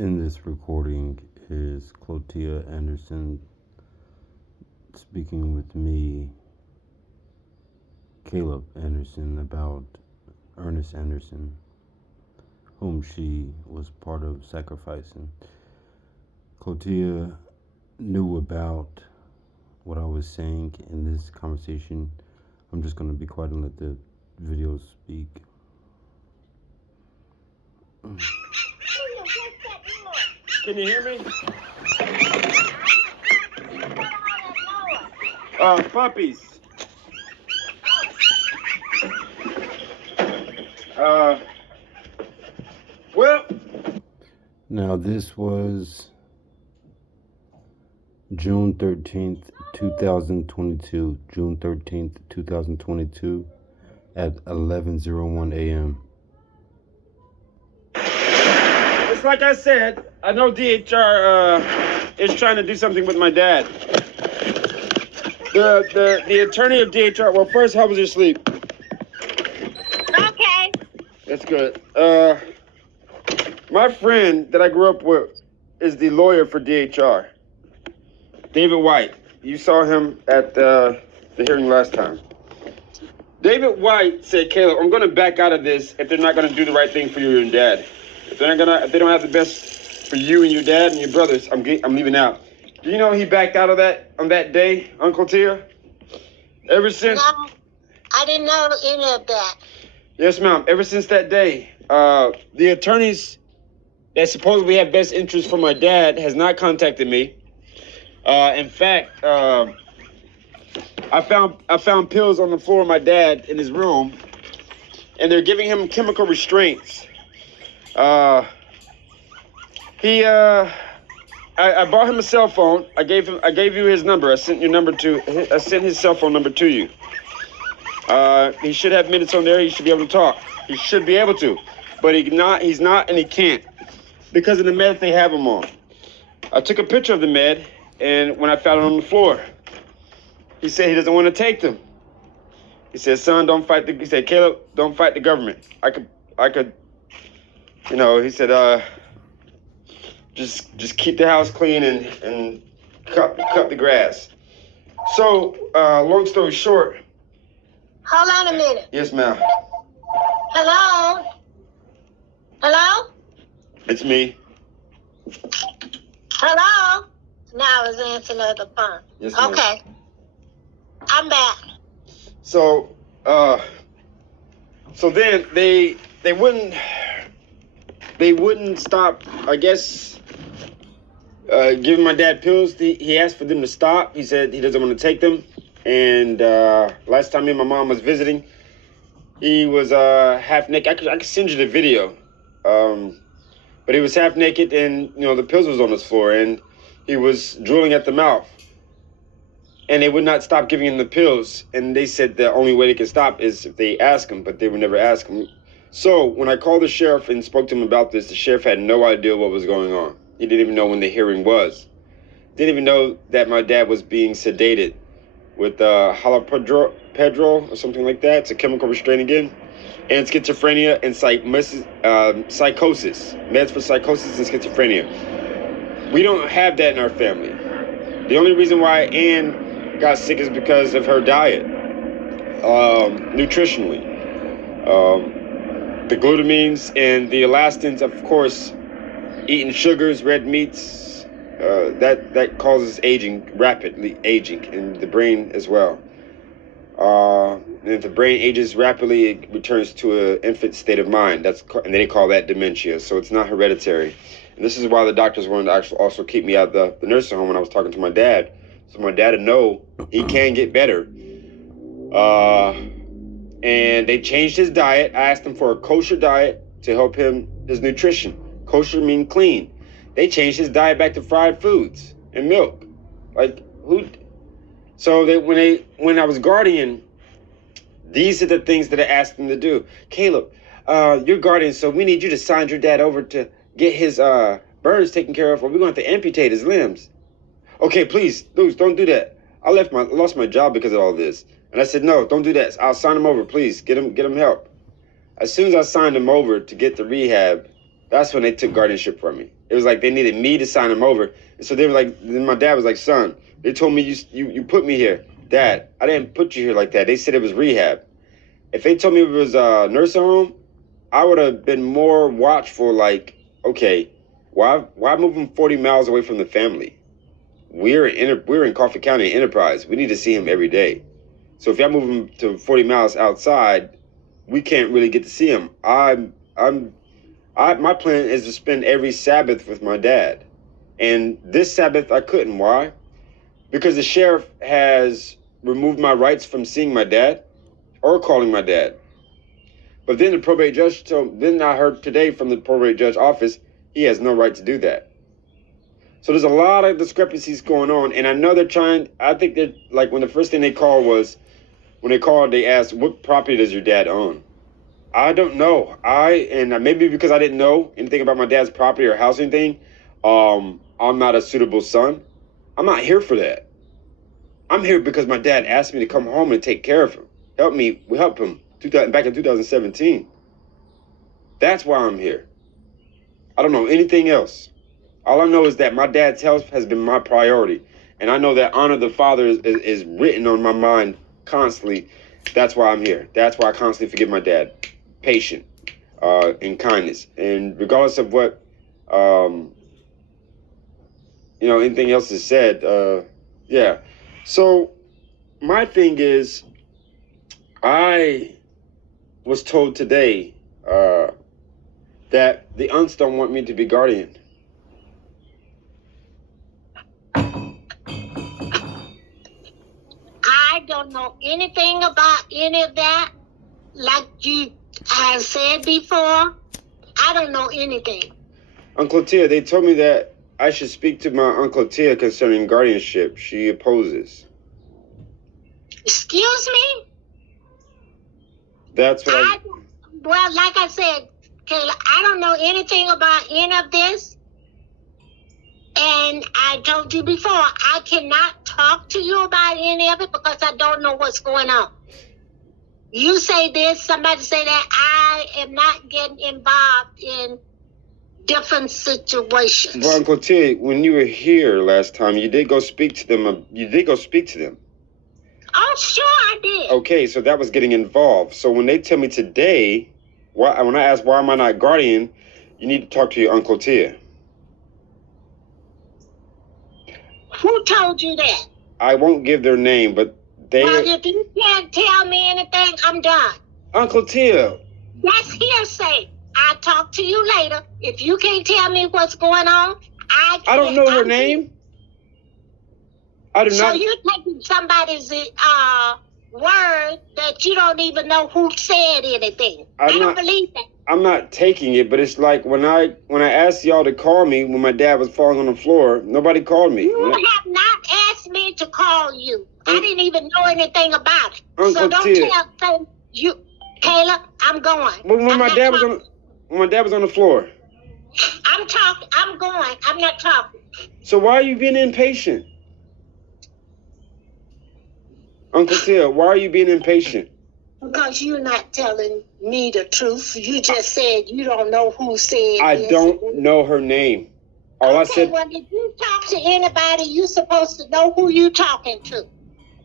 In this recording is Cloatel Anderson speaking with me, Caleb Anderson, about Ernest Anderson, whom she was part of sacrificing. Cloatel knew about what I was saying in this conversation. I'm just going to be quiet and let the video speak. Can you hear me? Puppies. Well. Now, this was June 13th, 2022. June 13th, 2022 at 11:01 a.m. It's like I said, I know DHR is trying to do something with my dad. The attorney of DHR, well, first, how was your sleep? Okay. That's good. My friend that I grew up with is the lawyer for DHR, David White. You saw him at the hearing last time. David White said, Caleb, I'm going to back out of this if they're not going to do the right thing for you and your dad. If they don't have the best for you and your dad and your brothers, I'm leaving out. Do you know he backed out of that on that day, Uncle Tia? Ever since... No, I didn't know any of that. Yes, ma'am. Ever since that day, the attorneys that supposedly have best interest for my dad has not contacted me. In fact, I found pills on the floor of my dad in his room, and they're giving him chemical restraints. I bought him a cell phone. I gave you his number. I sent his cell phone number to you. He should have minutes on there. He should be able to talk. He should be able to, but he's not, and he can't because of the meds they have him on. I took a picture of the med, and when I found it on the floor, he said he doesn't want to take them. He said, son, he said, Caleb, don't fight the government. I could, he said, just keep the house clean and cut the grass. So, long story short. Hold on a minute. Yes, ma'am. Hello? Hello? It's me. Hello? Now I was answering the phone. Yes, ma'am. Okay. I'm back. So then they wouldn't stop, I guess, giving my dad pills. He asked for them to stop. He said he doesn't want to take them. And last time me and my mom was visiting, he was half naked. I could send you the video. But he was half naked, and the pills was on his floor, and he was drooling at the mouth. And they would not stop giving him the pills. And they said the only way they could stop is if they ask him, but they would never ask him. So when I called the sheriff and spoke to him about this, the sheriff had no idea what was going on. He didn't even know when the hearing was. Didn't even know that my dad was being sedated with haloperidol or something like that. It's a chemical restraint again. And schizophrenia and psychosis. Meds for psychosis and schizophrenia. We don't have that in our family. The only reason why Ann got sick is because of her diet, nutritionally. The glutamines and the elastins, of course, eating sugars, red meats, that causes rapidly aging in the brain as well. And if the brain ages rapidly, it returns to an infant state of mind. And they call that dementia. So it's not hereditary. And this is why the doctors wanted to actually also keep me out of the nursing home when I was talking to my dad. So my dad would know he can get better. And they changed his diet. I asked him for a kosher diet to help his nutrition. Kosher mean clean. They changed his diet back to fried foods and milk. Like, who? So when I was guardian, these are the things that I asked them to do. Caleb, you're guardian, so we need you to sign your dad over to get his burns taken care of, or we're going to have to amputate his limbs. Okay, please don't do that. I lost my job because of all this. And I said, no, don't do that. I'll sign him over, please. Get him help. As soon as I signed him over to get the rehab, That's when they took guardianship from me. It was like they needed me to sign them over. And so they were like, then my dad was like, son, they told me you put me here. Dad, I didn't put you here like that. They said it was rehab. If they told me it was a nursing home, I would have been more watchful, like, okay, why move him 40 miles away from the family? We're in Coffee County Enterprise. We need to see him every day. So if y'all move him to 40 miles outside, we can't really get to see him. My plan is to spend every Sabbath with my dad. And this Sabbath I couldn't. Why? Because the sheriff has removed my rights from seeing my dad or calling my dad. But then the probate judge then I heard today from the probate judge office, he has no right to do that. So there's a lot of discrepancies going on. And I know I think that, like, when the first thing they called, they asked, what property does your dad own? I don't know. And maybe because I didn't know anything about my dad's property or house or anything, I'm not a suitable son. I'm not here for that. I'm here because my dad asked me to come home and take care of him. We helped him back in 2017. That's why I'm here. I don't know anything else. All I know is that my dad's health has been my priority. And I know that honor the father is written on my mind constantly. That's why I'm here. That's why I constantly forgive my dad. Patient, and kindness. And regardless of what, anything else is said, yeah. So my thing is, I was told today that the aunts don't want me to be guardian. I don't know anything about any of that. Like you have said before, I don't know anything. Uncle Tia, they told me that I should speak to my Uncle Tia concerning guardianship. She opposes. Excuse me? That's what well, like I said, Kayla, I don't know anything about any of this. And I told you before, I cannot talk to you about any of it because I don't know what's going on. You say this, somebody say that. I am not getting involved in different situations. Well, Uncle Tia, when you were here last time, you did go speak to them. Oh, sure I did. Okay, so that was getting involved. So when they tell me today, when I ask why am I not guardian, you need to talk to your Uncle Tia. Who told you that? I won't give their name, but Well, if you can't tell me anything, I'm done. Uncle Tia. That's hearsay. I'll talk to you later. If you can't tell me what's going on, I don't know her name. I do not. So you're taking somebody's word that you don't even know who said anything. I don't believe that. I'm not taking it, but it's like when I asked y'all to call me when my dad was falling on the floor, nobody called me. You have not asked me to call you. I didn't even know anything about it. Uncle so don't Tia. tell you, Kayla, I'm going. But when my dad was on the floor. I'm talking. I'm going. I'm not talking. So why are you being impatient? Uncle Tia, why are you being impatient? Because you're not telling me the truth. You just said you don't know who said I this. don't know her name. All I said. Well, if you talk to anybody, you're supposed to know who you're talking to.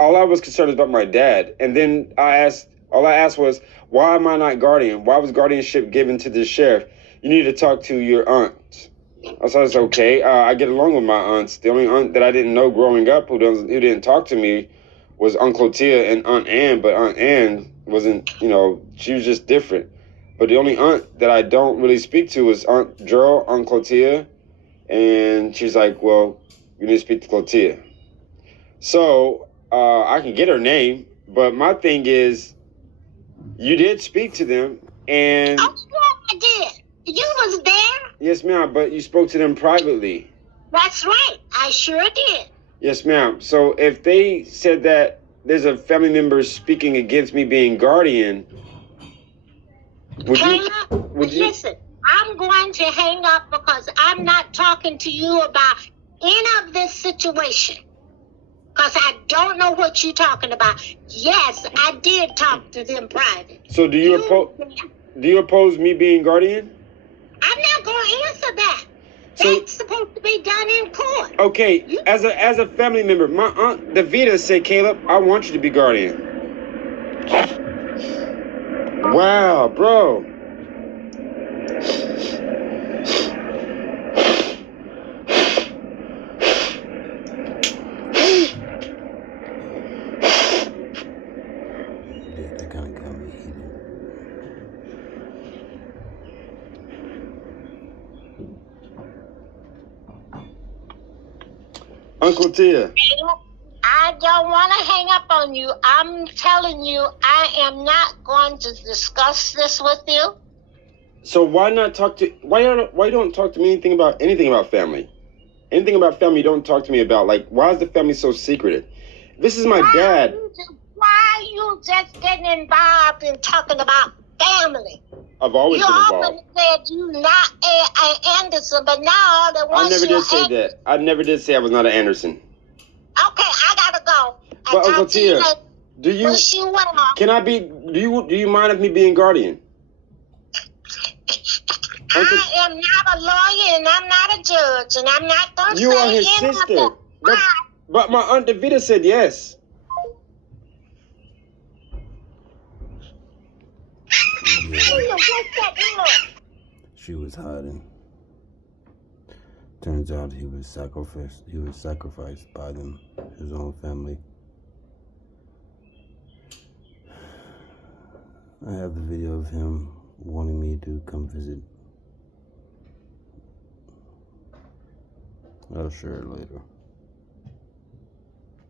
All I was concerned is about my dad. And then all I asked was, why am I not guardian? Why was guardianship given to the sheriff? You need to talk to your aunts. I said, okay. I get along with my aunts. The only aunt that I didn't know growing up who didn't talk to me was Uncle Tia and Aunt Ann. But Aunt Ann wasn't, she was just different. But the only aunt that I don't really speak to is Aunt Gerald, Uncle Tia. And she's like, well, you need to speak to Cloatel. So I can get her name, but my thing is, you did speak to them, and Oh, sure I did. You was there. Yes, ma'am, but you spoke to them privately. That's right. I sure did. Yes, ma'am. So if they said that there's a family member speaking against me being guardian, would you? Listen, I'm going to hang up because I'm not talking to you about any of this situation. Because I don't know what you're talking about. Yes, I did talk to them private. So do you oppose me being guardian? I'm not not going to answer that. So- That's supposed to be done in court. Okay, as a family member, my aunt Davita said, Caleb, I want you to be guardian. Wow, bro. Yeah, that kind of got me heated. Uncle Tia. I don't want to hang up on you. I'm telling you, I am not going to discuss this with you. So why not talk to why you don't talk to me anything about family? Anything about family you don't talk to me about. Like, why is the family so secretive? This is my dad. Why are you just getting involved in talking about family? I've always You been always involved. said you not a Anderson, but now the I ones never you did say that. I never did say I was not an Anderson. Okay, I gotta go. But Uncle Tia, do you wish you well. can I be do you mind of me being guardian? Uncle, I am not a lawyer and I'm not a judge and I'm not gonna you say are his any of sister. that. But my aunt Davita said yes. She was hiding. Turns out he was sacrificed by them, his own family. I have the video of him wanting me to come visit. I'll share it later.